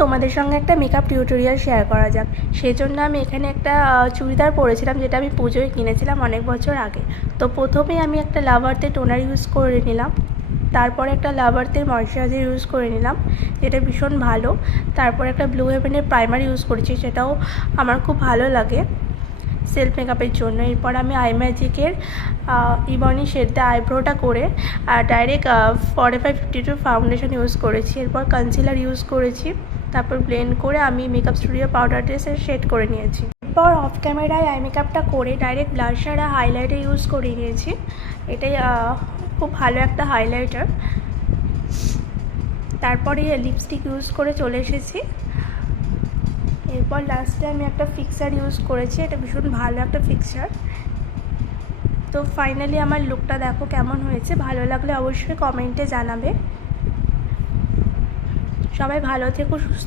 তোমাদের সঙ্গে একটা মেকআপ টিউটোরিয়াল শেয়ার করা যাক। সেজন্য আমি এখানে একটা চুড়িদার পরেছিলাম, যেটা আমি পুজোয় কিনেছিলাম অনেক বছর আগে। তো প্রথমেই আমি একটা লাভ আর্থের টোনার ইউজ করে নিলাম, তারপরে একটা লাভ আর্থের ময়শ্চারাইজার ইউজ করে নিলাম, যেটা ভীষণ ভালো। তারপর একটা ব্লু হেভেনের প্রাইমার ইউজ করেছি, সেটাও আমার খুব ভালো লাগে সেলফ মেকআপের জন্য। এরপর আমি আই ম্যাজিকের ইবনি শেড দিয়ে আইব্রোটা করে ডাইরেক্ট ফরেভার 52 ফাউন্ডেশন ইউজ করেছি। এরপর কনসিলার ইউজ করেছি, তারপর ব্লেন্ড করে আমি মেকআপ স্টুডিও পাউডার দিয়ে শেড করে নিয়েছি। এরপর অফ ক্যামেরায় আই মেকআপটা করে ডাইরেক্ট ব্লাশার আর হাইলাইটার ইউজ করে নিয়েছি। এটাই খুব ভালো একটা হাইলাইটার। তারপরে লিপস্টিক ইউজ করে চলে এসেছি। এরপর লাস্টে আমি একটা ফিক্সার ইউজ করেছি, এটা ভীষণ ভালো একটা ফিক্সার। তো ফাইনালি আমার লুকটা দেখো কেমন হয়েছে। ভালো লাগলে অবশ্যই কমেন্টে জানাবে। সবাই ভালো থেকো, সুস্থ